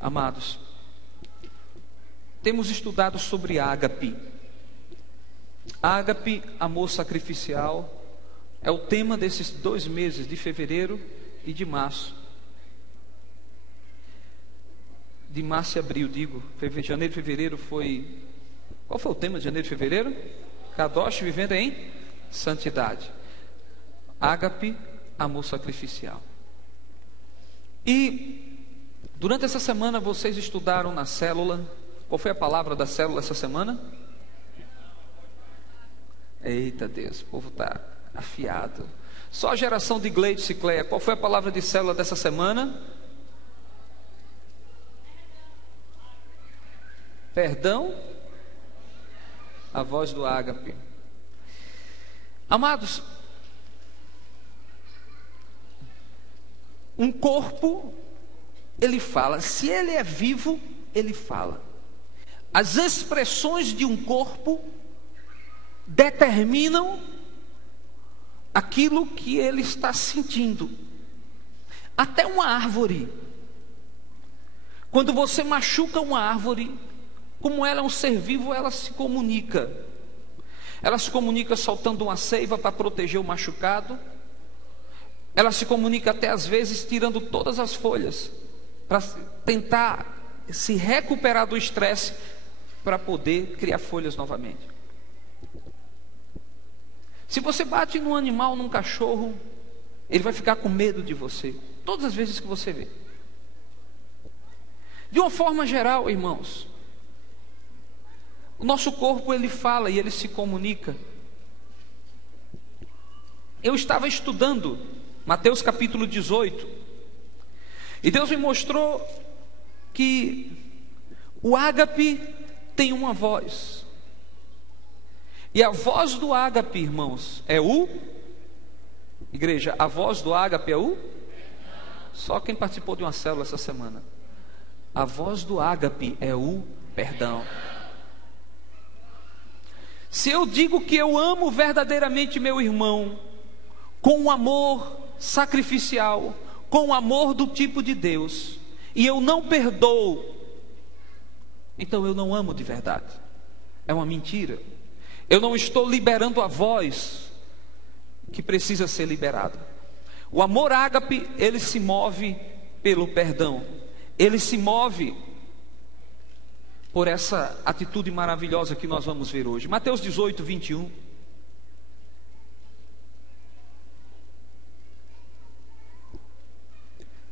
Amados, temos estudado sobre ágape. Ágape, amor sacrificial, é o tema desses 2 meses, de fevereiro e de março. De março e abril, janeiro e fevereiro foi... Qual foi o tema de janeiro e fevereiro? Kadosh, vivendo em santidade. Ágape, amor sacrificial. E durante essa semana vocês estudaram na célula. Qual foi a palavra da célula essa semana? Eita Deus, o povo está afiado. Só a geração de Gleide Cicleia. Qual foi a palavra de célula dessa semana? Perdão, a voz do ágape. Amados, um corpo, ele fala. Se ele é vivo, ele fala. As expressões de um corpo determinam aquilo que ele está sentindo. Até uma árvore, quando você machuca uma árvore, como ela é um ser vivo, ela se comunica. Ela se comunica soltando uma seiva para proteger o machucado. Ela se comunica até às vezes tirando todas as folhas, para tentar se recuperar do estresse, para poder criar folhas novamente. Se você bate num animal, num cachorro, ele vai ficar com medo de você, todas as vezes que você vê. De uma forma geral, irmãos, o nosso corpo, ele fala e ele se comunica. Eu estava estudando Mateus capítulo 18, e Deus me mostrou que o ágape tem uma voz. E a voz do ágape, irmãos, é o... Igreja, a voz do ágape é o... Só quem participou de uma célula essa semana. A voz do ágape é o perdão. Se eu digo que eu amo verdadeiramente meu irmão, com um amor sacrificial, com o amor do tipo de Deus, e eu não perdoo, então eu não amo de verdade. É uma mentira. Eu não estou liberando a voz que precisa ser liberada. O amor ágape, ele se move pelo perdão. Ele se move por essa atitude maravilhosa que nós vamos ver hoje. Mateus 18, 21.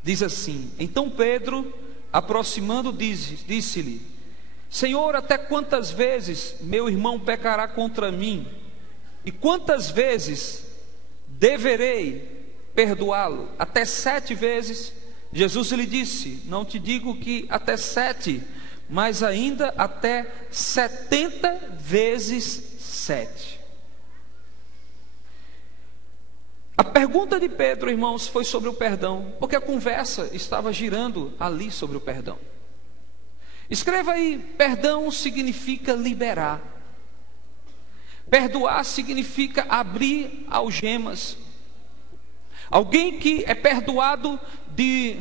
Diz assim: então Pedro, aproximando, disse-lhe: Senhor, até quantas vezes meu irmão pecará contra mim? E quantas vezes deverei perdoá-lo? Até 7 vezes? Jesus lhe disse: não te digo que até 7, mas ainda até 70 vezes 7. A pergunta de Pedro, irmãos, foi sobre o perdão, porque a conversa estava girando ali sobre o perdão. Escreva aí: perdão significa liberar. Perdoar significa abrir algemas. Alguém que é perdoado de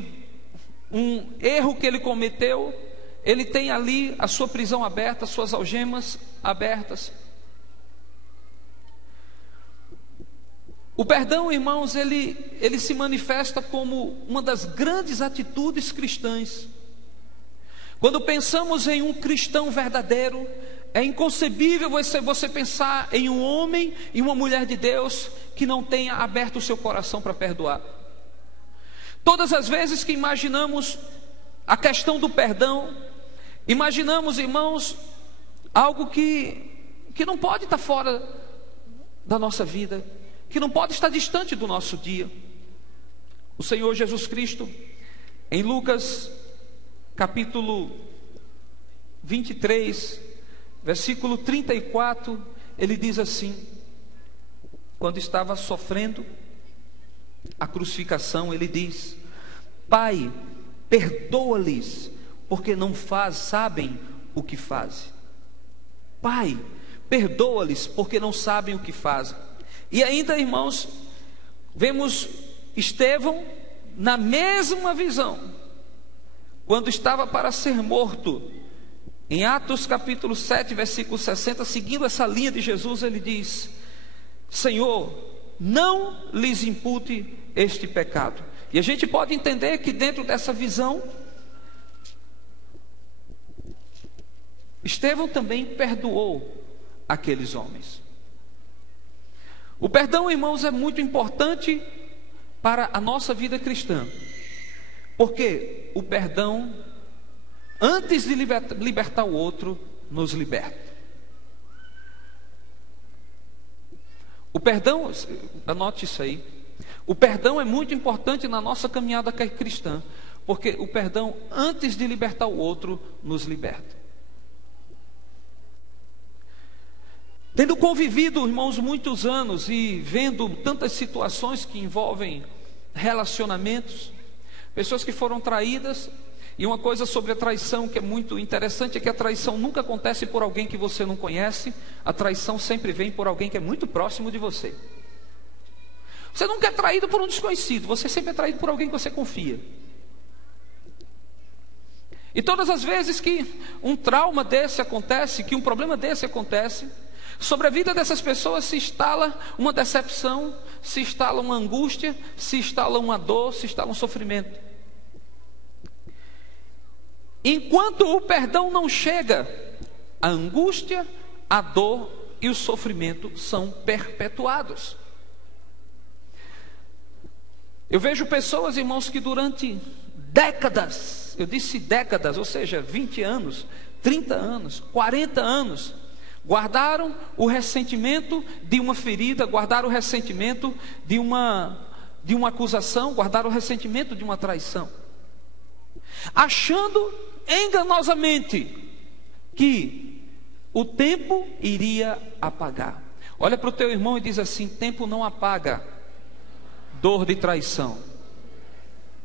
um erro que ele cometeu, ele tem ali a sua prisão aberta, suas algemas abertas. O perdão, irmãos, ele se manifesta como uma das grandes atitudes cristãs. Quando pensamos em um cristão verdadeiro, é inconcebível você pensar em um homem e uma mulher de Deus que não tenha aberto o seu coração para perdoar. Todas as vezes que imaginamos a questão do perdão, imaginamos, irmãos, algo que não pode estar fora da nossa vida, que não pode estar distante do nosso dia. O Senhor Jesus Cristo, em Lucas capítulo 23, versículo 34, ele diz assim: quando estava sofrendo a crucificação, ele diz: Pai, perdoa-lhes, porque não sabem o que fazem. Pai, perdoa-lhes, porque não sabem o que fazem. E ainda, irmãos, vemos Estevão na mesma visão. quando estava para ser morto, em Atos capítulo 7, versículo 60, seguindo essa linha de Jesus, ele diz: Senhor, não lhes impute este pecado. E a gente pode entender que dentro dessa visão, Estevão também perdoou aqueles homens. O perdão, irmãos, é muito importante para a nossa vida cristã, porque o perdão, antes de libertar o outro, nos liberta. O perdão, anote isso aí, o perdão é muito importante na nossa caminhada cristã, porque o perdão, antes de libertar o outro, nos liberta. Tendo convivido, irmãos, muitos anos e vendo tantas situações que envolvem relacionamentos, pessoas que foram traídas, e uma coisa sobre a traição que é muito interessante é que a traição nunca acontece por alguém que você não conhece, a traição sempre vem por alguém que é muito próximo de você. Você nunca é traído por um desconhecido, você sempre é traído por alguém que você confia. E todas as vezes que um trauma desse acontece, que um problema desse acontece, sobre a vida dessas pessoas se instala uma decepção, se instala uma angústia, se instala uma dor, se instala um sofrimento. Enquanto o perdão não chega, a angústia, a dor e o sofrimento são perpetuados. Eu vejo pessoas, irmãos, que durante décadas, eu disse décadas, ou seja, 20 anos, 30 anos, 40 anos, guardaram o ressentimento de uma ferida, guardaram o ressentimento de uma acusação, guardaram o ressentimento de uma traição, achando enganosamente que o tempo iria apagar. Olha para o teu irmão e diz assim: tempo não apaga dor de traição.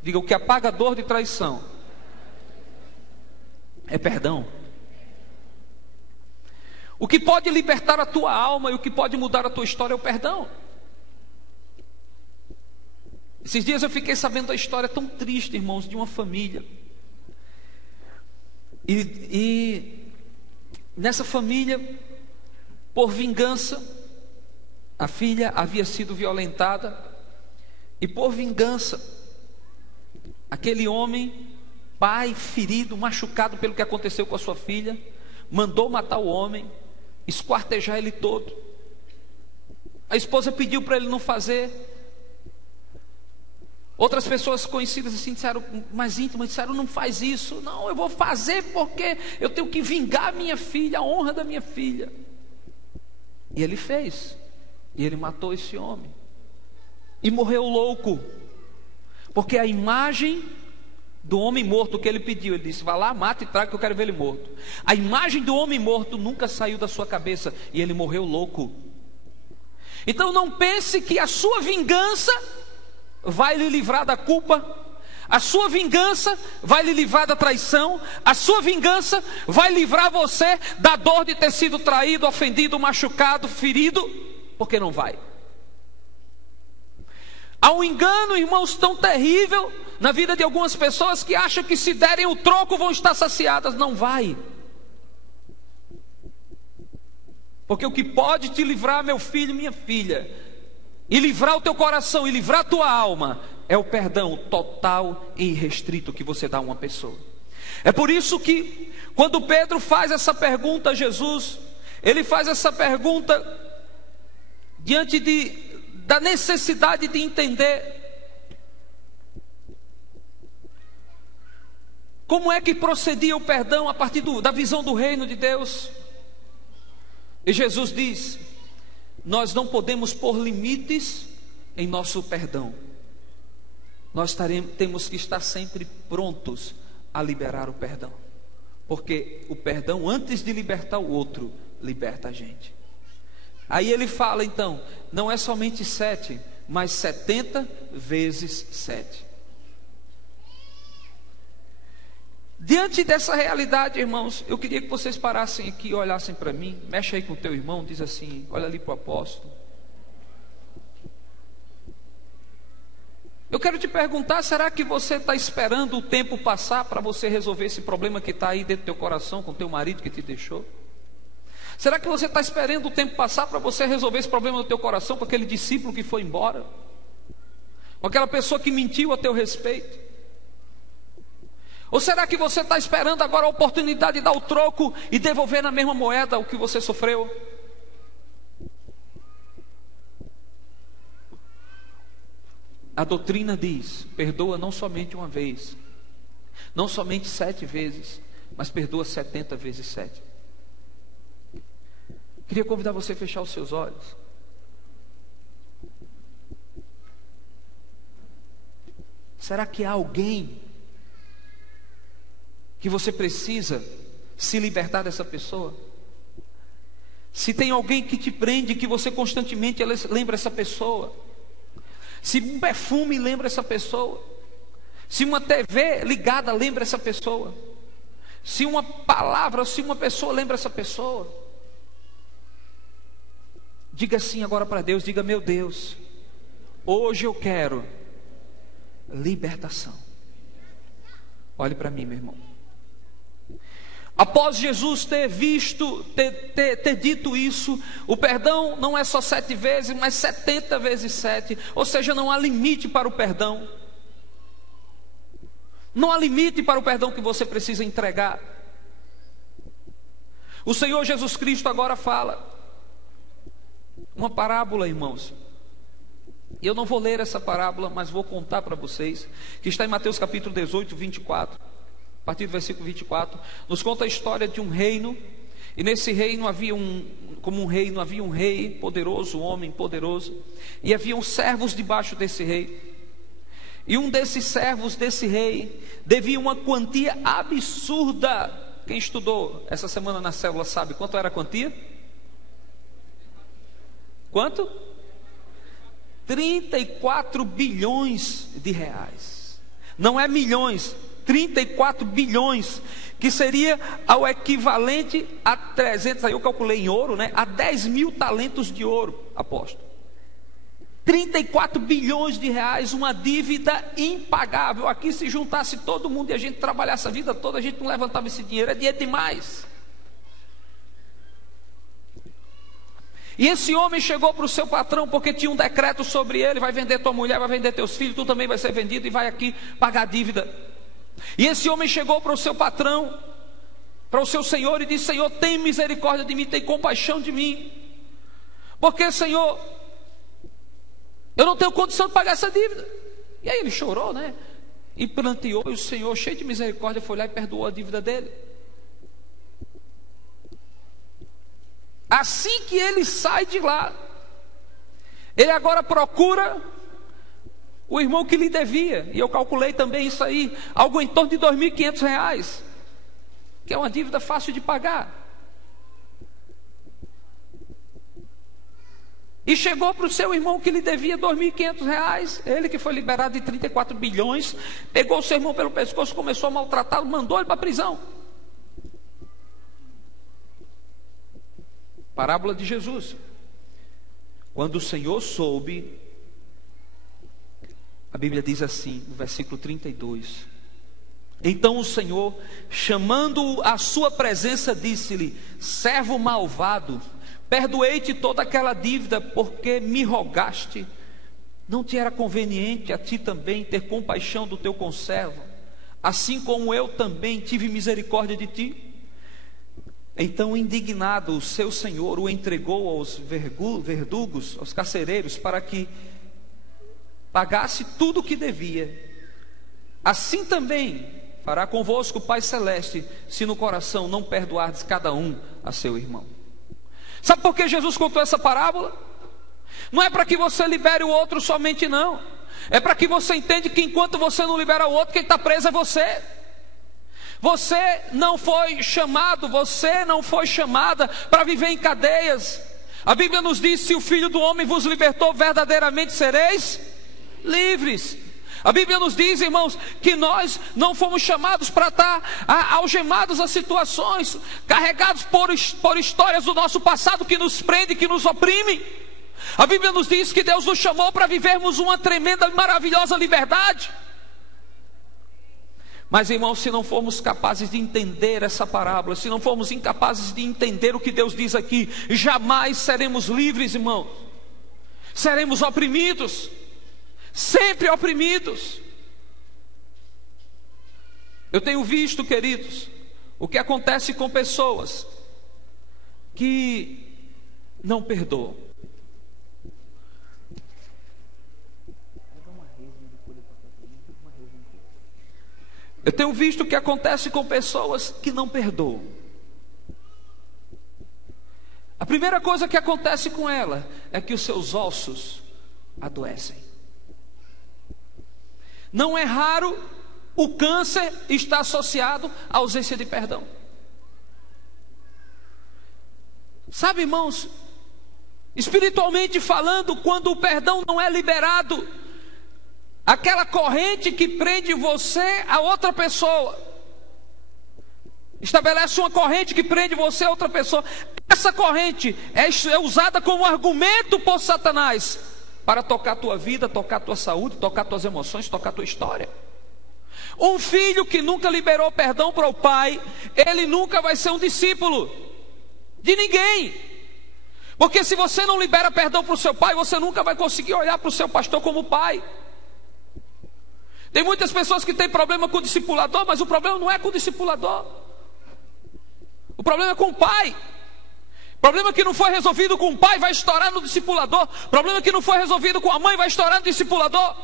Diga: o que apaga a dor de traição é perdão. O que pode libertar a tua alma e o que pode mudar a tua história é o perdão. Esses dias eu fiquei sabendo a história tão triste, irmãos, de uma família. E nessa família, por vingança, a filha havia sido violentada, e por vingança, aquele homem, pai ferido, machucado pelo que aconteceu com a sua filha, mandou matar o homem, esquartejar ele todo. A esposa pediu para ele não fazer. Outras pessoas conhecidas assim disseram, mais íntimas, disseram: não faz isso. Não, eu vou fazer porque eu tenho que vingar minha filha, a honra da minha filha. E ele fez. E ele matou esse homem. E morreu louco. Porque a imagem do homem morto que ele pediu, ele disse: vá lá, mata e traga que eu quero ver ele morto. A imagem do homem morto nunca saiu da sua cabeça, e ele morreu louco. Então não pense que a sua vingança vai lhe livrar da culpa, a sua vingança vai lhe livrar da traição, a sua vingança vai livrar você da dor de ter sido traído, ofendido, machucado, ferido, porque não vai. Há um engano, irmãos, tão terrível na vida de algumas pessoas que acham que se derem o troco vão estar saciadas. Não vai. Porque o que pode te livrar, meu filho, minha filha, e livrar o teu coração, e livrar a tua alma, é o perdão total e irrestrito que você dá a uma pessoa. É por isso que, quando Pedro faz essa pergunta a Jesus, ele faz essa pergunta diante da necessidade de entender como é que procedia o perdão a partir da visão do reino de Deus. E Jesus diz: nós não podemos pôr limites em nosso perdão. Nós temos que estar sempre prontos a liberar o perdão, porque o perdão, antes de libertar o outro, liberta a gente. Aí ele fala então, não é somente 7, mas 70 vezes 7. Diante dessa realidade, irmãos, eu queria que vocês parassem aqui e olhassem para mim. Mexe aí com o teu irmão, diz assim, olha ali para o apóstolo. Eu quero te perguntar, será que você está esperando o tempo passar para você resolver esse problema que está aí dentro do teu coração com teu marido que te deixou? Será que você está esperando o tempo passar para você resolver esse problema no teu coração com aquele discípulo que foi embora? Com aquela pessoa que mentiu a teu respeito? Ou será que você está esperando agora a oportunidade de dar o troco e devolver na mesma moeda o que você sofreu? A doutrina diz: perdoa não somente uma vez, não somente 7 vezes, mas perdoa 70 vezes 7. Queria convidar você a fechar os seus olhos. Será que há alguém que você precisa se libertar dessa pessoa? Se tem alguém que te prende, que você constantemente lembra essa pessoa, se um perfume lembra essa pessoa, se uma TV ligada lembra essa pessoa, se uma palavra, se uma pessoa lembra essa pessoa, diga assim agora para Deus, diga: meu Deus, hoje eu quero libertação. Olhe para mim, meu irmão. Após Jesus ter visto, ter dito isso, o perdão não é só 7 vezes, mas 70 vezes 7. Ou seja, não há limite para o perdão. Não há limite para o perdão que você precisa entregar. O Senhor Jesus Cristo agora fala uma parábola, irmãos. Eu não vou ler essa parábola, mas vou contar para vocês, que está em Mateus capítulo 18, 24. A partir do versículo 24, nos conta a história de um reino. E nesse reino havia havia um rei poderoso, um homem poderoso, e haviam servos debaixo desse rei. E um desses servos desse rei devia uma quantia absurda. Quem estudou essa semana na célula sabe quanto era a quantia? Quanto? 34 bilhões de reais. Não é milhões, 34 bilhões, que seria ao equivalente a 300, aí eu calculei em ouro, né? A 10 mil talentos de ouro, apóstolo. 34 bilhões de reais, uma dívida impagável. Aqui, se juntasse todo mundo e a gente trabalhasse a vida toda, a gente não levantava esse dinheiro, é dinheiro demais. E esse homem chegou para o seu patrão, porque tinha um decreto sobre ele: vai vender tua mulher, vai vender teus filhos, tu também vai ser vendido e vai aqui pagar a dívida. E esse homem chegou para o seu patrão, para o seu senhor, e disse: Senhor, tem misericórdia de mim, tem compaixão de mim, porque, Senhor, eu não tenho condição de pagar essa dívida. E aí ele chorou, né? E planteou, e o Senhor, cheio de misericórdia, foi lá e perdoou a dívida dele. Assim que ele sai de lá, ele agora procura o irmão que lhe devia. E eu calculei também isso aí, algo em torno de R$2.500, que é uma dívida fácil de pagar. E chegou para o seu irmão que lhe devia R$2.500, ele que foi liberado de 34 bilhões, pegou o seu irmão pelo pescoço, começou a maltratá-lo, mandou ele para a prisão. Parábola de Jesus. Quando o Senhor soube, a Bíblia diz assim, no versículo 32: então o Senhor, chamando-o à sua presença, disse-lhe: servo malvado, perdoei-te toda aquela dívida, porque me rogaste. Não te era conveniente a ti também ter compaixão do teu conservo, assim como eu também tive misericórdia de ti? Então, indignado, o seu senhor o entregou aos verdugos, aos carcereiros, para que pagasse tudo o que devia. Assim também fará convosco o Pai Celeste, se no coração não perdoardes cada um a seu irmão. Sabe por que Jesus contou essa parábola? Não é para que você libere o outro somente, não. É para que você entenda que enquanto você não libera o outro, quem está preso é você. Você não foi chamado, você não foi chamada para viver em cadeias. A Bíblia nos diz: se o Filho do Homem vos libertou, verdadeiramente sereis livres. A Bíblia nos diz, irmãos, que nós não fomos chamados para estar algemados a situações, carregados por histórias do nosso passado que nos prendem, que nos oprimem. A Bíblia nos diz que Deus nos chamou para vivermos uma tremenda e maravilhosa liberdade. Mas, irmãos, se não formos capazes de entender essa parábola, se não formos incapazes de entender o que Deus diz aqui, jamais seremos livres, irmãos. Seremos oprimidos, sempre oprimidos. Eu tenho visto, queridos, o que acontece com pessoas que não perdoam. Eu tenho visto o que acontece com pessoas que não perdoam. A primeira coisa que acontece com ela é que os seus ossos adoecem. Não é raro o câncer estar associado à ausência de perdão. Sabe, irmãos, espiritualmente falando, quando o perdão não é liberado, aquela corrente que prende você a outra pessoa, estabelece uma corrente que prende você a outra pessoa. Essa corrente é usada como argumento por Satanás para tocar a tua vida, tocar a tua saúde, tocar as tuas emoções, tocar a tua história. Um filho que nunca liberou perdão para o pai, ele nunca vai ser um discípulo de ninguém. Porque se você não libera perdão para o seu pai, você nunca vai conseguir olhar para o seu pastor como pai. Tem muitas pessoas que têm problema com o discipulador, mas o problema não é com o discipulador. O problema é com o pai. O problema que não foi resolvido com o pai vai estourar no discipulador. O problema que não foi resolvido com a mãe vai estourar no discipulador.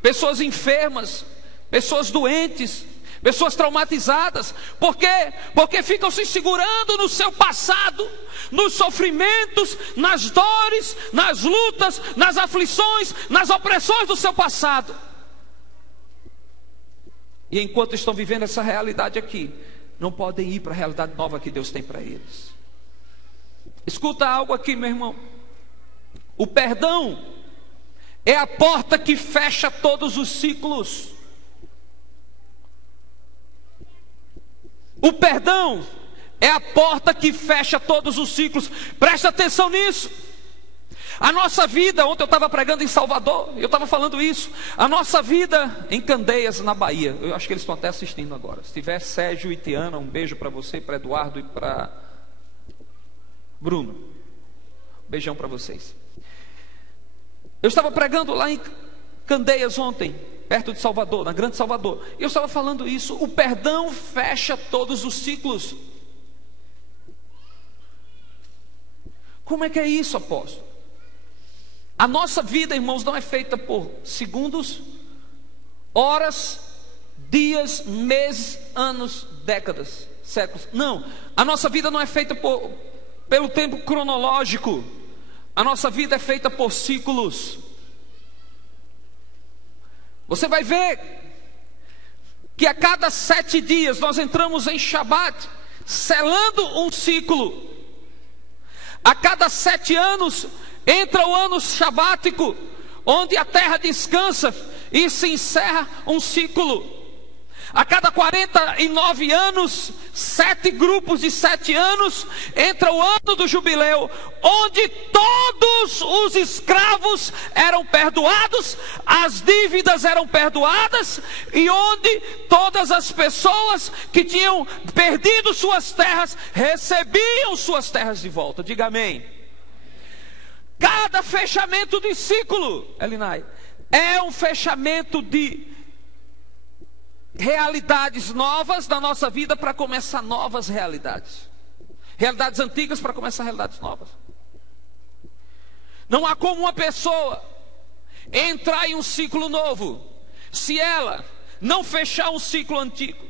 Pessoas enfermas, pessoas doentes, pessoas traumatizadas. Por quê? Porque ficam se segurando no seu passado, nos sofrimentos, nas dores, nas lutas, nas aflições, nas opressões do seu passado. E enquanto estão vivendo essa realidade aqui, não podem ir para a realidade nova que Deus tem para eles. Escuta algo aqui, meu irmão. O perdão é a porta que fecha todos os ciclos. O perdão é a porta que fecha todos os ciclos. Presta atenção nisso. A nossa vida, ontem eu estava pregando em Salvador, eu estava falando isso. A nossa vida em Candeias, na Bahia. Eu acho que eles estão até assistindo agora. Se tiver Sérgio e Tiana, um beijo para você, para Eduardo e para Bruno. Um beijão para vocês. Eu estava pregando lá em Candeias ontem, perto de Salvador, na Grande Salvador. E eu estava falando isso. O perdão fecha todos os ciclos. Como é que é isso, apóstolo? A nossa vida, irmãos, não é feita por segundos, horas, dias, meses, anos, décadas, séculos. Não, a nossa vida não é feita pelo tempo cronológico. A nossa vida é feita por ciclos. Você vai ver que a cada 7 dias nós entramos em Shabat, selando um ciclo. A cada 7 anos entra o ano sabático, onde a terra descansa e se encerra um ciclo. A cada 49 anos, 7 grupos de 7 anos, entra o ano do jubileu, onde todos os escravos eram perdoados, as dívidas eram perdoadas, e onde todas as pessoas que tinham perdido suas terras, recebiam suas terras de volta. Diga amém. Cada fechamento de ciclo, Elinai, é um fechamento de realidades novas na nossa vida para começar novas realidades. Realidades antigas para começar realidades novas. Não há como uma pessoa entrar em um ciclo novo se ela não fechar um ciclo antigo.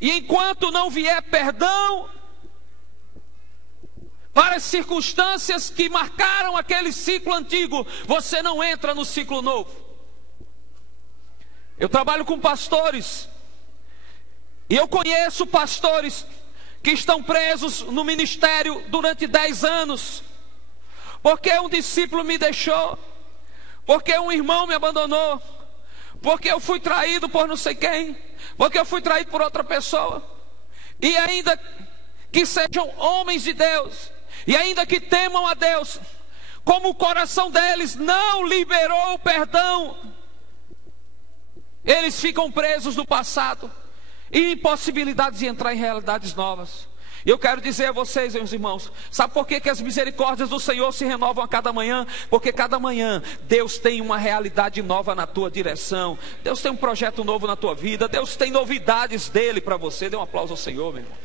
E enquanto não vier perdão para as circunstâncias que marcaram aquele ciclo antigo, você não entra no ciclo novo. Eu trabalho com pastores, e eu conheço pastores que estão presos no ministério durante 10 anos, porque um discípulo me deixou, porque um irmão me abandonou, porque eu fui traído por não sei quem, porque eu fui traído por outra pessoa, e ainda que sejam homens de Deus, e ainda que temam a Deus, como o coração deles não liberou o perdão, eles ficam presos no passado e impossibilidades de entrar em realidades novas. E eu quero dizer a vocês, meus irmãos, sabe por que as misericórdias do Senhor se renovam a cada manhã? Porque cada manhã Deus tem uma realidade nova na tua direção, Deus tem um projeto novo na tua vida, Deus tem novidades dele para você. Dê um aplauso ao Senhor, meu irmão.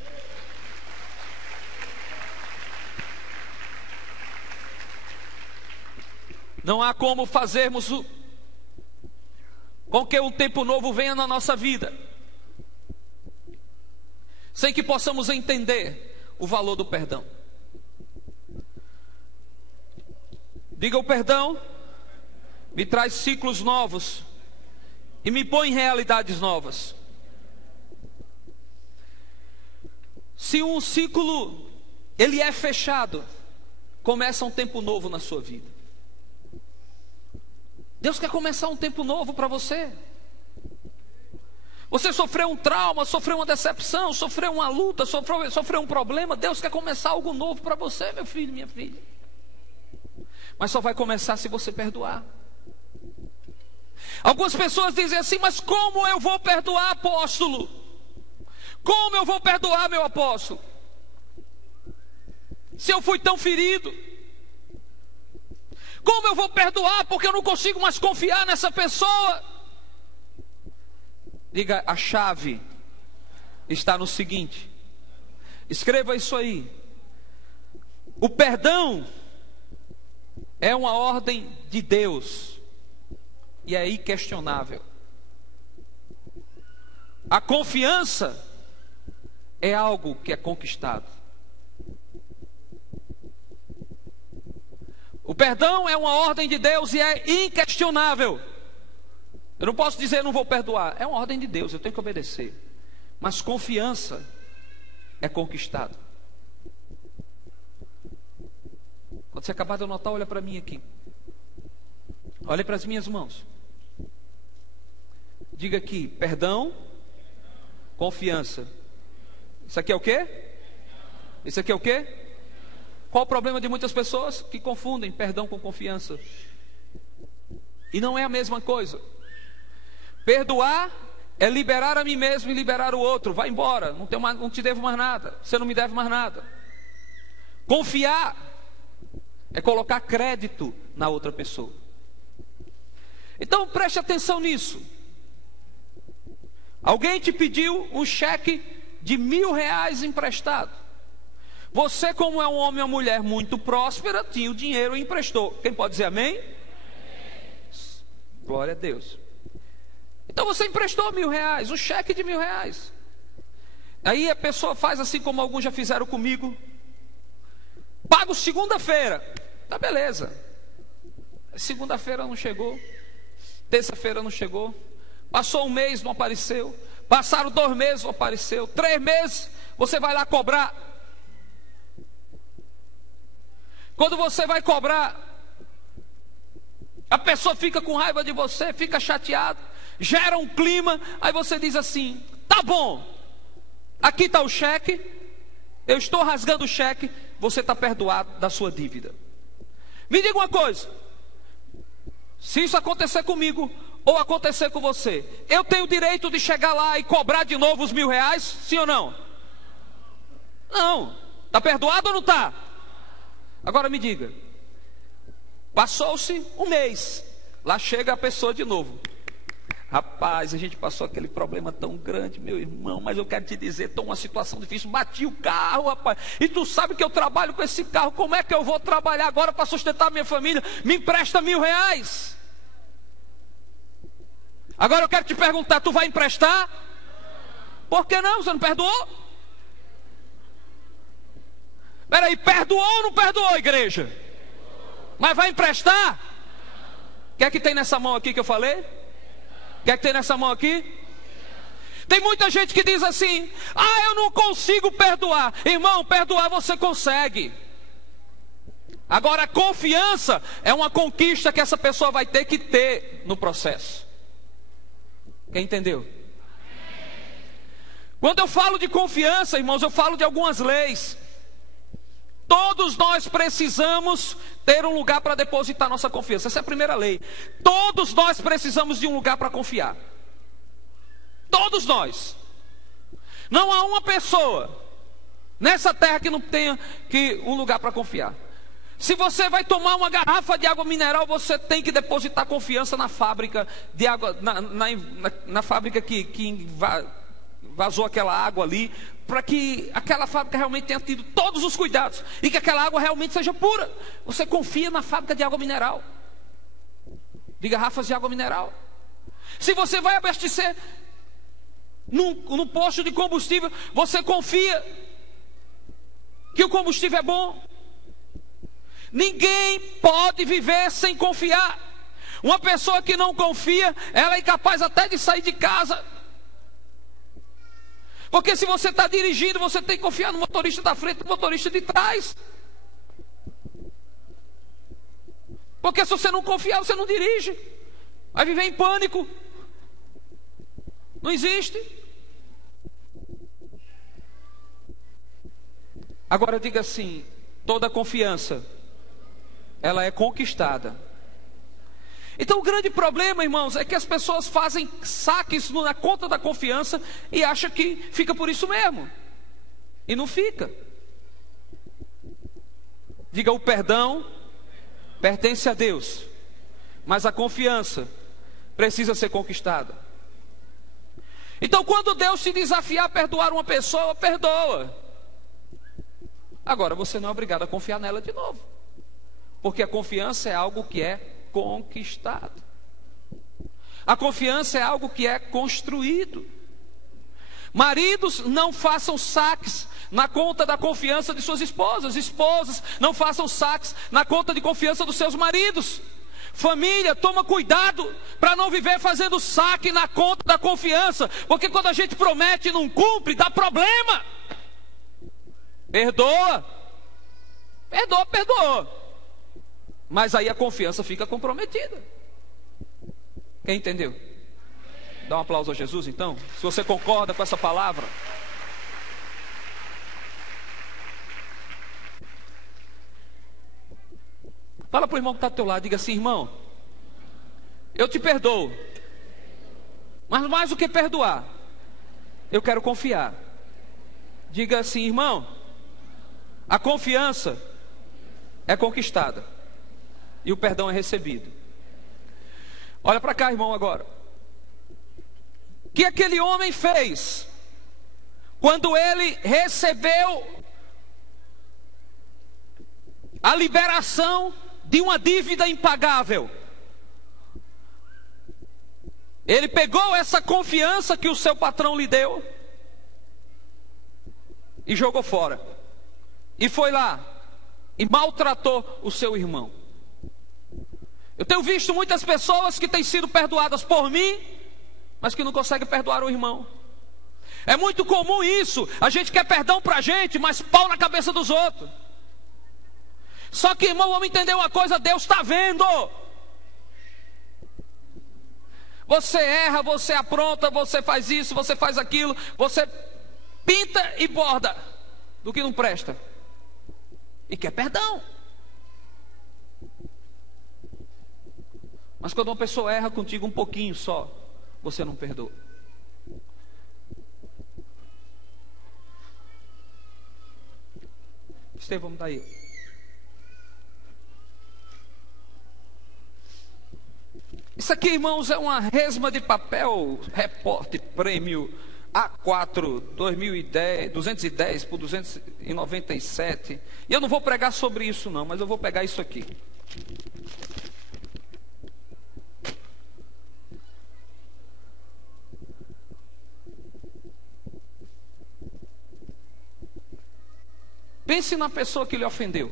Não há como fazermos com que um tempo novo venha na nossa vida sem que possamos entender o valor do perdão. Diga: o perdão me traz ciclos novos e me põe em realidades novas. Se um ciclo ele é fechado, começa um tempo novo na sua vida. Deus quer começar um tempo novo para você. Você sofreu um trauma, sofreu uma decepção, sofreu uma luta, sofreu um problema. Deus quer começar algo novo para você, meu filho, minha filha. Mas só vai começar se você perdoar. Algumas pessoas dizem assim: mas como eu vou perdoar, apóstolo? Como eu vou perdoar, meu apóstolo? Se eu fui tão ferido, como eu vou perdoar porque eu não consigo mais confiar nessa pessoa? Diga: a chave está no seguinte, escreva isso aí: o perdão é uma ordem de Deus e é inquestionável. A confiança é algo que é conquistado. O perdão é uma ordem de Deus e é inquestionável. Eu não posso dizer não vou perdoar. É uma ordem de Deus, eu tenho que obedecer. Mas confiança é conquistado. Quando você acabar de anotar, olha para mim aqui. Olha para as minhas mãos. Diga aqui: perdão, confiança. Isso aqui é o quê? Isso aqui é o quê? Qual o problema de muitas pessoas? Que confundem perdão com confiança. E não é a mesma coisa. Perdoar é liberar a mim mesmo e liberar o outro. Vai embora, não te devo mais nada, você não me deve mais nada. Confiar é colocar crédito na outra pessoa. Então preste atenção nisso. Alguém te pediu um cheque de R$1.000 emprestado. Você, como é um homem ou uma mulher muito próspera, tinha o dinheiro e emprestou. Quem pode dizer amém? Glória a Deus. Então você emprestou R$1.000, um cheque de R$1.000. Aí a pessoa faz assim como alguns já fizeram comigo: pago segunda-feira. Tá, beleza. Segunda-feira não chegou, terça-feira não chegou, passou um mês, não apareceu, passaram 2 meses, não apareceu, 3 meses, você vai lá cobrar. Quando você vai cobrar, a pessoa fica com raiva de você, fica chateado, gera um clima. Aí você diz assim: tá bom, aqui está o cheque, eu estou rasgando o cheque, você está perdoado da sua dívida. Me diga uma coisa: se isso acontecer comigo ou acontecer com você, eu tenho o direito de chegar lá e cobrar de novo os R$1.000? Sim ou não? Não. Está perdoado ou não está? Agora me diga, passou-se um mês, lá chega a pessoa de novo: rapaz, a gente passou aquele problema tão grande, meu irmão, mas eu quero te dizer, estou numa situação difícil, bati o carro, rapaz, e tu sabe que eu trabalho com esse carro, como é que eu vou trabalhar agora para sustentar minha família? Me empresta R$1.000. Agora eu quero te perguntar: tu vai emprestar? Por que não? Você não perdoou? Peraí, perdoou ou não perdoou, igreja? Mas vai emprestar? O que é que tem nessa mão aqui que eu falei? O que é que tem nessa mão aqui? Tem muita gente que diz assim: ah, eu não consigo perdoar. Irmão, perdoar você consegue. Agora a confiança é uma conquista que essa pessoa vai ter que ter no processo. Quem entendeu? Quando eu falo de confiança, irmãos, eu falo de algumas leis. Todos nós precisamos ter um lugar para depositar nossa confiança. Essa é a primeira lei. Todos nós precisamos de um lugar para confiar. Todos nós. Não há uma pessoa nessa terra que não tenha um lugar para confiar. Se você vai tomar uma garrafa de água mineral, você tem que depositar confiança na fábrica de água, na fábrica que vazou aquela água ali, para que aquela fábrica realmente tenha tido todos os cuidados e que aquela água realmente seja pura. Você confia na fábrica de água mineral, de garrafas de água mineral. Se você vai abastecer num posto de combustível, você confia que o combustível é bom. Ninguém pode viver sem confiar. Uma pessoa que não confia, ela é incapaz até de sair de casa. Porque se você está dirigindo, você tem que confiar no motorista da frente e no motorista de trás. Porque se você não confiar, você não dirige. Vai viver em pânico. Não existe. Agora diga assim: toda confiança, ela é conquistada. Então o grande problema, irmãos, é que as pessoas fazem saques na conta da confiança e acham que fica por isso mesmo. E não fica. Diga: o perdão pertence a Deus, mas a confiança precisa ser conquistada. Então quando Deus te desafiar a perdoar uma pessoa, perdoa. Agora você não é obrigado a confiar nela de novo, porque a confiança é algo que é conquistado. A confiança é algo que é construído. Maridos, não façam saques na conta da confiança de suas esposas. Esposas, não façam saques na conta de confiança dos seus maridos. Família, toma cuidado para não viver fazendo saque na conta da confiança, porque quando a gente promete e não cumpre, dá problema. Perdoa. Perdoa. Mas aí a confiança fica comprometida. Quem entendeu? Dá um aplauso a Jesus então, se você concorda com essa palavra. Fala para o irmão que está do teu lado, diga assim: irmão, eu te perdoo, mas mais do que perdoar, eu quero confiar. Diga assim: irmão, a confiança é conquistada e o perdão é recebido. Olha para cá, irmão, agora. O que aquele homem fez quando ele recebeu a liberação de uma dívida impagável? Ele pegou essa confiança que o seu patrão lhe deu e jogou fora. E foi lá e maltratou o seu irmão. Eu tenho visto muitas pessoas que têm sido perdoadas por mim, mas que não conseguem perdoar o irmão. É muito comum isso. A gente quer perdão pra gente, mas pau na cabeça dos outros. Só que, irmão, vamos entender uma coisa: Deus está vendo. Você erra, você apronta, você faz isso, você faz aquilo, você pinta e borda do que não presta e quer perdão. Mas quando uma pessoa erra contigo um pouquinho só, você não perdoa. Estevão, vamos daí. Isso aqui, irmãos, é uma resma de papel Repórter Prêmio A4 2010, 210 por 297. E eu não vou pregar sobre isso não, mas eu vou pegar isso aqui. Pense na pessoa que lhe ofendeu.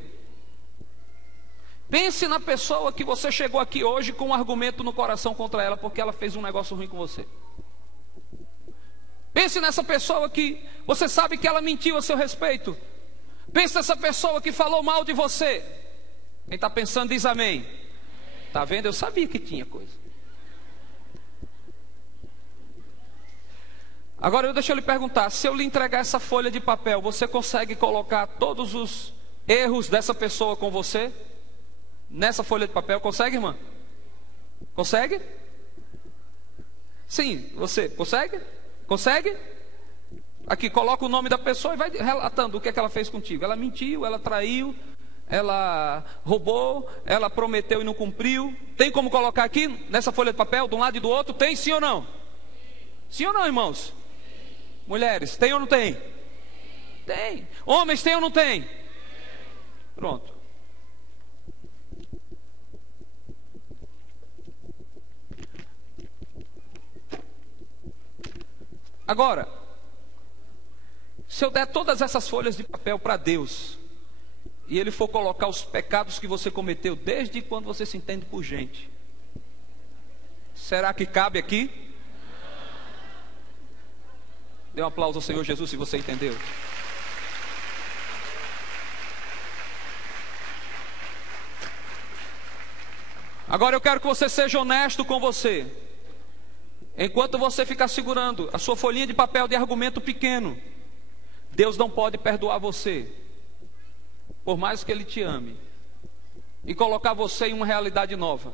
Pense na pessoa que você chegou aqui hoje com um argumento no coração contra ela porque ela fez um negócio ruim com você. Pense nessa pessoa que você sabe que ela mentiu a seu respeito. Pense nessa pessoa que falou mal de você. Quem está pensando diz amém. Está vendo? Eu sabia que tinha coisa. Agora deixa eu lhe perguntar, se eu lhe entregar essa folha de papel, você consegue colocar todos os erros dessa pessoa com você? Nessa folha de papel, consegue, irmã? Consegue? Sim, você consegue? Consegue? Aqui, coloca o nome da pessoa e vai relatando o que é que ela fez contigo. Ela mentiu, ela traiu, ela roubou, ela prometeu e não cumpriu. Tem como colocar aqui, nessa folha de papel, de um lado e do outro? Tem, sim ou não? Sim ou não, irmãos? Mulheres, tem ou não tem? Tem. Homens, tem ou não tem? Pronto. Agora, se eu der todas essas folhas de papel para Deus, e Ele for colocar os pecados que você cometeu desde quando você se entende por gente, será que cabe aqui? Dê um aplauso ao Senhor Jesus se você entendeu. Agora eu quero que você seja honesto com você. Enquanto você ficar segurando a sua folhinha de papel de argumento pequeno, Deus não pode perdoar você, por mais que Ele te ame, e colocar você em uma realidade nova.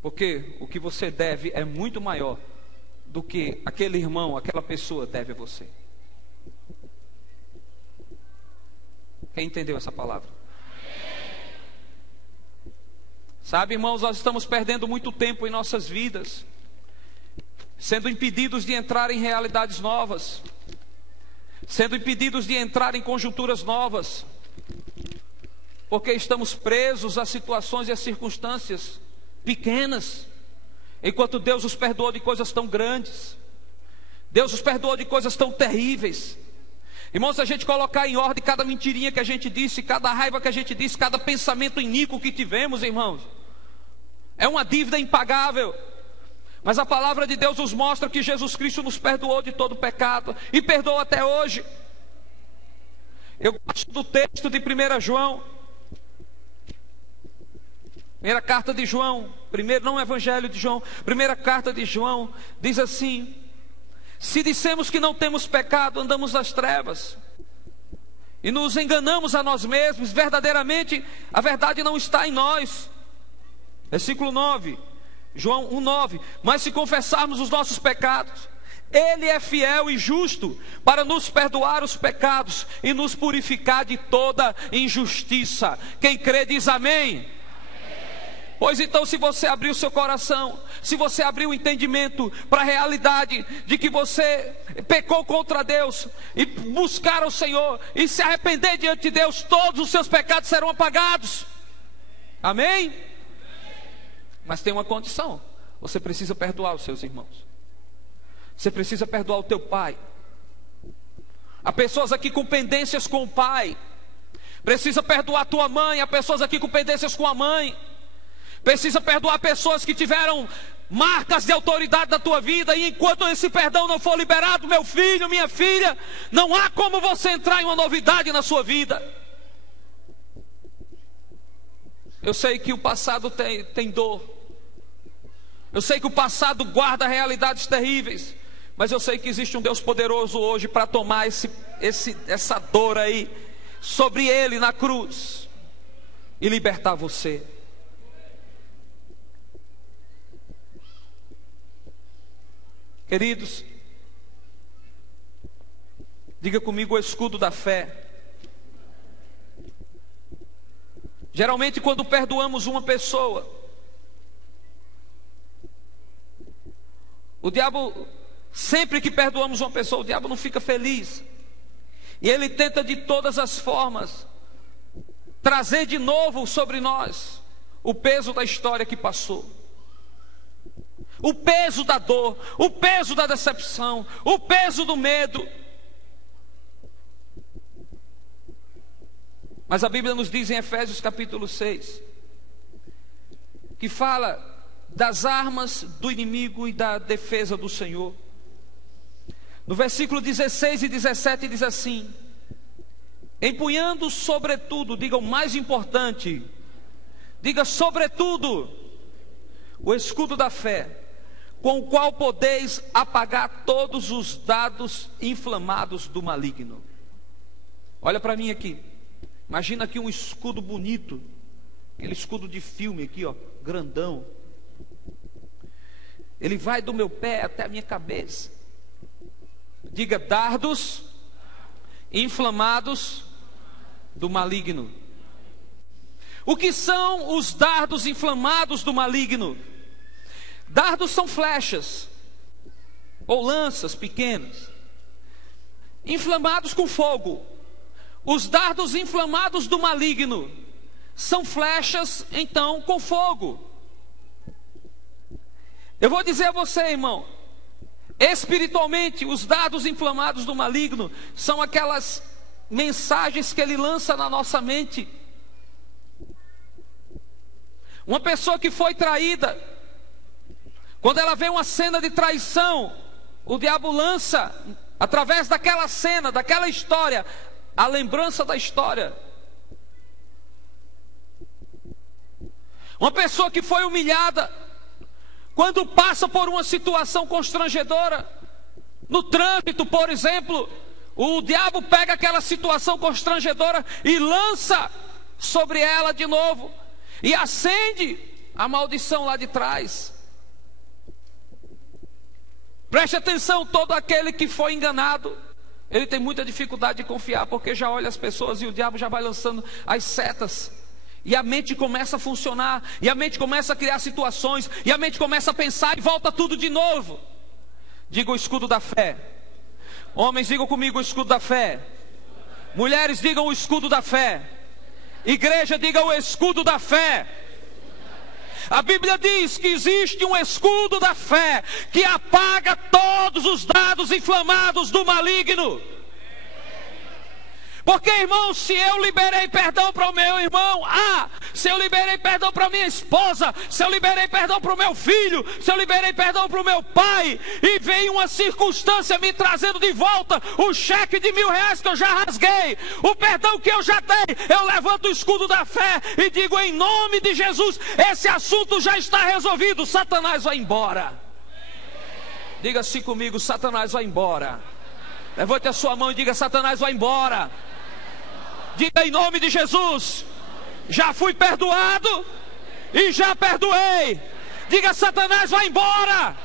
Porque o que você deve é muito maior do que aquele irmão, aquela pessoa deve a você. Quem entendeu essa palavra? Sabe, irmãos, nós estamos perdendo muito tempo em nossas vidas, sendo impedidos de entrar em realidades novas, sendo impedidos de entrar em conjunturas novas, porque estamos presos a situações e a circunstâncias pequenas, enquanto Deus os perdoou de coisas tão grandes. Deus os perdoou de coisas tão terríveis. Irmãos, se a gente colocar em ordem cada mentirinha que a gente disse, cada raiva que a gente disse, cada pensamento iníquo que tivemos, irmãos, é uma dívida impagável. Mas a palavra de Deus nos mostra que Jesus Cristo nos perdoou de todo pecado, e perdoa até hoje. Eu gosto do texto de 1 João, primeira carta de João, não o Evangelho de João, primeira carta de João, diz assim: se dissemos que não temos pecado, andamos nas trevas, e nos enganamos a nós mesmos, verdadeiramente a verdade não está em nós. Versículo 9, João 1,9: mas se confessarmos os nossos pecados, Ele é fiel e justo para nos perdoar os pecados e nos purificar de toda injustiça. Quem crê diz amém. Pois então, se você abrir o seu coração, se você abrir o entendimento para a realidade de que você pecou contra Deus, e buscar o Senhor, e se arrepender diante de Deus, todos os seus pecados serão apagados. Amém? Mas tem uma condição: você precisa perdoar os seus irmãos, você precisa perdoar o teu pai. Há pessoas aqui com pendências com o pai, precisa perdoar a tua mãe. Há pessoas aqui com pendências com a mãe, precisa perdoar pessoas que tiveram marcas de autoridade na tua vida, e enquanto esse perdão não for liberado, meu filho, minha filha, não há como você entrar em uma novidade na sua vida. Eu sei que o passado tem dor, eu sei que o passado guarda realidades terríveis, mas eu sei que existe um Deus poderoso hoje para tomar essa dor aí sobre Ele na cruz e libertar você. Queridos, diga comigo: o escudo da fé. Geralmente, quando perdoamos uma pessoa, o diabo, sempre que perdoamos uma pessoa, o diabo não fica feliz, e ele tenta de todas as formas trazer de novo sobre nós o peso da história que passou, o peso da dor, o peso da decepção, o peso do medo. Mas a Bíblia nos diz em Efésios capítulo 6, que fala das armas do inimigo e da defesa do Senhor. No versículo 16 e 17 diz assim: empunhando sobretudo, diga o mais importante, diga sobretudo, o escudo da fé, com o qual podeis apagar todos os dardos inflamados do maligno. Olha para mim aqui. Imagina aqui um escudo bonito, aquele escudo de filme aqui, ó, grandão. Ele vai do meu pé até a minha cabeça. Diga: dardos inflamados do maligno. O que são os dardos inflamados do maligno? Dardos são flechas ou lanças pequenas, inflamados com fogo. Os dardos inflamados do maligno são flechas, então, com fogo. Eu vou dizer a você, irmão, espiritualmente, os dardos inflamados do maligno são aquelas mensagens que ele lança na nossa mente. Uma pessoa que foi traída, quando ela vê uma cena de traição, o diabo lança, através daquela cena, daquela história, a lembrança da história. Uma pessoa que foi humilhada, quando passa por uma situação constrangedora, no trânsito, por exemplo, o diabo pega aquela situação constrangedora e lança sobre ela de novo, e acende a maldição lá de trás. Preste atenção, todo aquele que foi enganado, ele tem muita dificuldade de confiar, porque já olha as pessoas e o diabo já vai lançando as setas. E a mente começa a funcionar, e a mente começa a criar situações, e a mente começa a pensar e volta tudo de novo. Diga o escudo da fé. Homens, digam comigo o escudo da fé. Mulheres, digam o escudo da fé. Igreja, diga o escudo da fé. A Bíblia diz que existe um escudo da fé que apaga todos os dardos inflamados do maligno. Porque, irmão, se eu liberei perdão para o meu irmão, se eu liberei perdão para minha esposa, se eu liberei perdão para o meu filho, se eu liberei perdão para o meu pai, e veio uma circunstância me trazendo de volta o cheque de R$1.000 que eu já rasguei, o perdão que eu já dei, eu levanto o escudo da fé e digo: em nome de Jesus, esse assunto já está resolvido, Satanás vai embora. Diga assim comigo: Satanás vai embora. Levante a sua mão e diga: Satanás vai embora. Diga: em nome de Jesus, já fui perdoado e já perdoei. Diga: Satanás vai embora.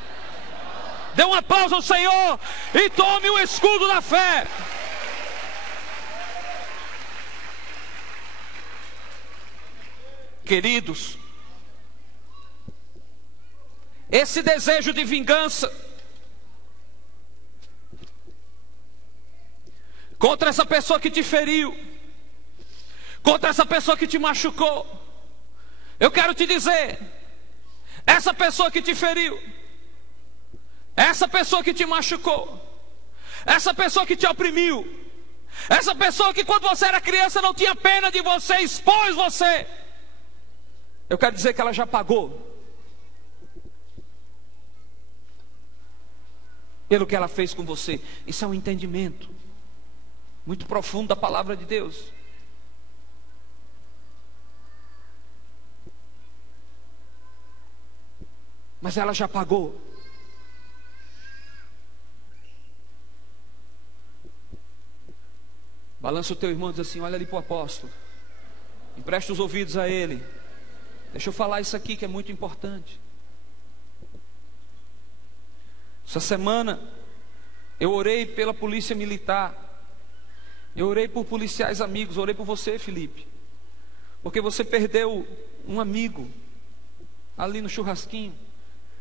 Dê um aplauso ao Senhor e tome o escudo da fé. Queridos, esse desejo de vingança contra essa pessoa que te feriu, contra essa pessoa que te machucou, eu quero te dizer: essa pessoa que te feriu, essa pessoa que te machucou, essa pessoa que te oprimiu, essa pessoa que quando você era criança não tinha pena de você, expôs você, eu quero dizer que ela já pagou pelo que ela fez com você. Isso é um entendimento muito profundo da palavra de Deus. Mas ela já pagou. Balança o teu irmão e diz assim: olha ali para o apóstolo, empresta os ouvidos a ele. Deixa eu falar isso aqui que é muito importante. Essa semana eu orei pela polícia militar, eu orei por policiais amigos, orei por você, Felipe, porque você perdeu um amigo ali no churrasquinho,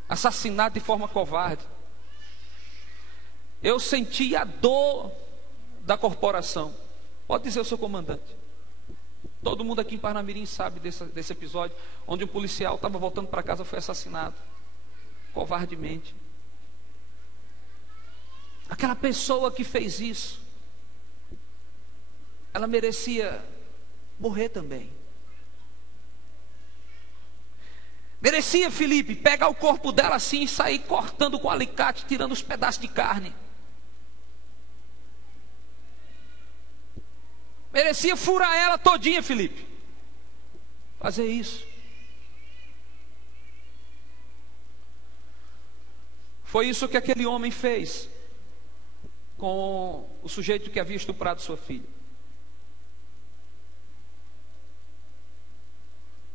assassinado de forma covarde. Eu senti a dor da corporação. Pode dizer o seu comandante. Todo mundo aqui em Parnamirim sabe desse episódio, onde um policial estava voltando para casa, foi assassinado covardemente. Aquela pessoa que fez isso, ela merecia morrer também. Merecia, Felipe, pegar o corpo dela assim e sair cortando com alicate, tirando os pedaços de carne. Merecia furar ela todinha, Felipe. Fazer isso. Foi isso que aquele homem fez com o sujeito que havia estuprado sua filha.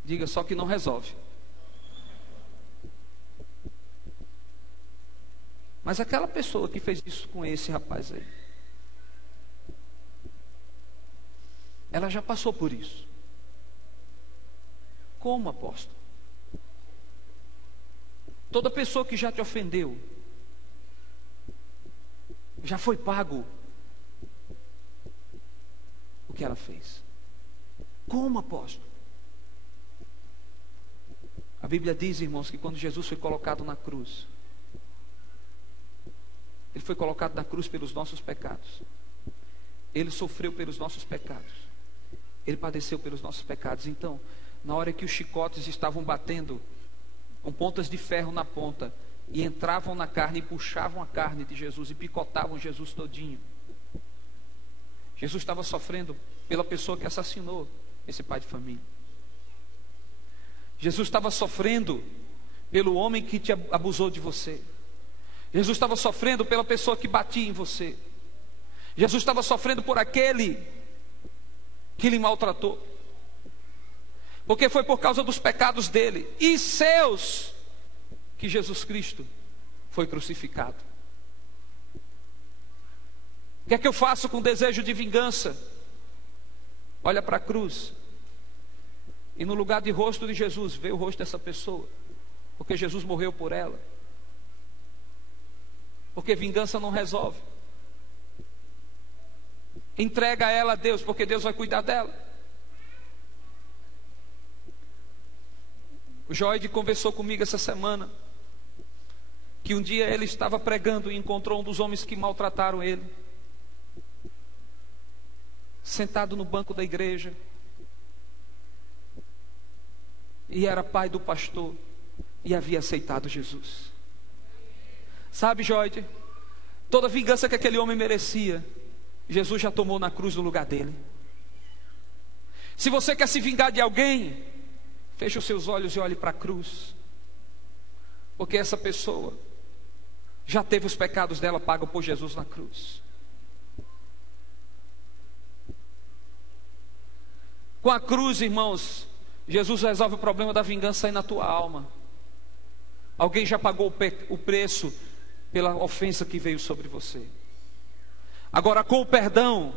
Diga só que não resolve. Mas aquela pessoa que fez isso com esse rapaz aí, ela já passou por isso. Como, apóstolo? Toda pessoa que já te ofendeu, já foi pago o que ela fez. Como, apóstolo? A Bíblia diz, irmãos, que quando Jesus foi colocado na cruz, Ele foi colocado na cruz pelos nossos pecados. Ele sofreu pelos nossos pecados. Ele padeceu pelos nossos pecados. Então, na hora que os chicotes estavam batendo com pontas de ferro na ponta, e entravam na carne e puxavam a carne de Jesus e picotavam Jesus todinho, Jesus estava sofrendo pela pessoa que assassinou esse pai de família. Jesus estava sofrendo pelo homem que te abusou de você. Jesus estava sofrendo pela pessoa que batia em você. Jesus estava sofrendo por aquele que lhe maltratou, porque foi por causa dos pecados dele e seus que Jesus Cristo foi crucificado. O que é que eu faço com desejo de vingança? Olha para a cruz e no lugar de rosto de Jesus, vê o rosto dessa pessoa, porque Jesus morreu por ela. Porque vingança não resolve. Entrega ela a Deus, porque Deus vai cuidar dela. O Joide conversou comigo essa semana que um dia ele estava pregando e encontrou um dos homens que maltrataram ele, sentado no banco da igreja, e era pai do pastor e havia aceitado Jesus. Sabe, Joide, toda a vingança que aquele homem merecia, Jesus já tomou na cruz no lugar dele. Se você quer se vingar de alguém, feche os seus olhos e olhe para a cruz, porque essa pessoa já teve os pecados dela pagos por Jesus na cruz. Com a cruz, irmãos, Jesus resolve o problema da vingança aí na tua alma. Alguém já pagou o preço pela ofensa que veio sobre você. Agora, com o perdão,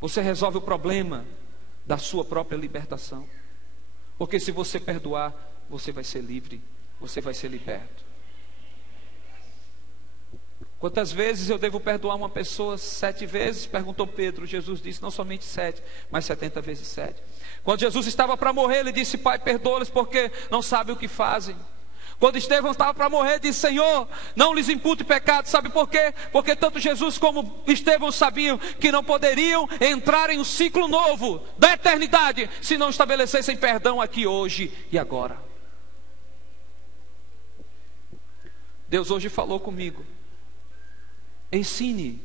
você resolve o problema da sua própria libertação. Porque se você perdoar, você vai ser livre, você vai ser liberto. Quantas vezes eu devo perdoar uma pessoa? 7 vezes, perguntou Pedro. Jesus disse, não somente 7, mas 70 vezes 7. Quando Jesus estava para morrer, ele disse, Pai, perdoa-lhes porque não sabem o que fazem. Quando Estevão estava para morrer, disse, Senhor, não lhes impute pecado. Sabe por quê? Porque tanto Jesus como Estevão sabiam que não poderiam entrar em um ciclo novo da eternidade se não estabelecessem perdão aqui hoje e agora. Deus hoje falou comigo. Ensine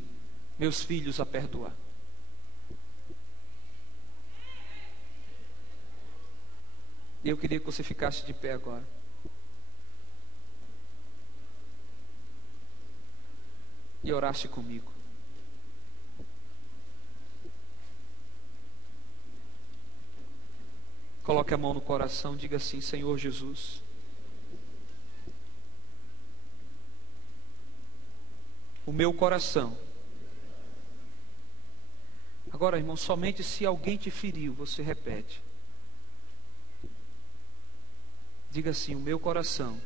meus filhos a perdoar. E eu queria que você ficasse de pé agora. E orasse comigo. Coloque a mão no coração, diga assim, Senhor Jesus, o meu coração. Agora, irmão, somente se alguém te feriu, você repete. Diga assim, o meu coração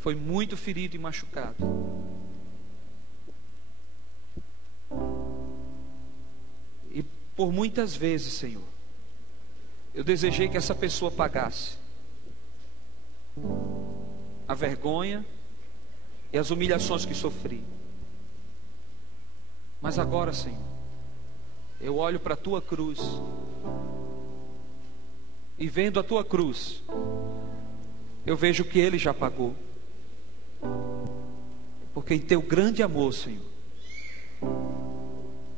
foi muito ferido e machucado. E por muitas vezes, Senhor, eu desejei que essa pessoa pagasse a vergonha e as humilhações que sofri. Mas agora, Senhor, eu olho para a tua cruz e vendo a tua cruz, eu vejo que Ele já pagou. Porque em teu grande amor, Senhor,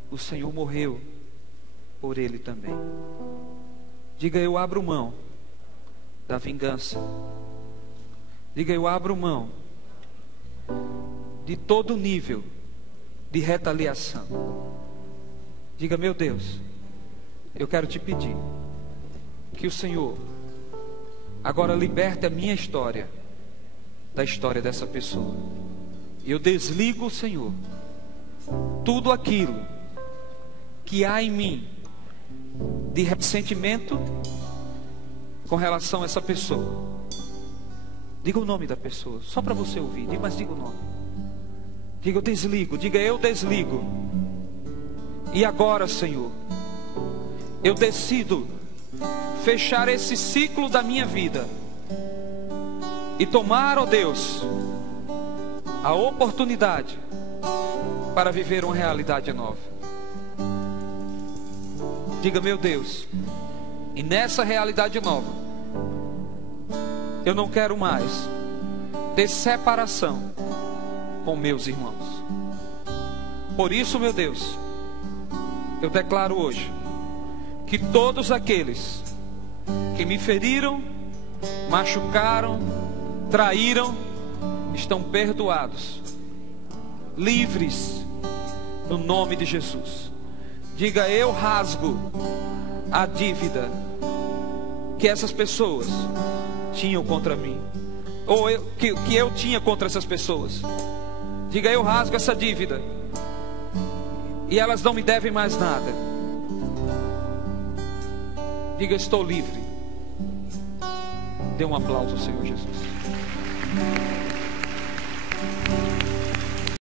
o Senhor morreu por Ele também. Diga, eu abro mão da vingança. Diga: eu abro mão de todo nível de retaliação. Diga: meu Deus, eu quero te pedir que o Senhor agora liberte a minha história da história dessa pessoa. Eu desligo, Senhor, tudo aquilo que há em mim de ressentimento com relação a essa pessoa. Diga o nome da pessoa, só para você ouvir. Diga, mas diga o nome. Diga: eu desligo. Diga: eu desligo. E agora, Senhor, eu decido fechar esse ciclo da minha vida e tomar, ó Deus, a oportunidade para viver uma realidade nova. Diga: meu Deus, e nessa realidade nova, eu não quero mais ter separação com meus irmãos. Por isso, meu Deus, eu declaro hoje que todos aqueles que me feriram, machucaram, traíram, estão perdoados, livres, no nome de Jesus. Diga: eu rasgo a dívida que essas pessoas tinham contra mim, ou que eu tinha contra essas pessoas. Diga: eu rasgo essa dívida e elas não me devem mais nada. Diga: estou livre. Dê um aplauso ao Senhor Jesus.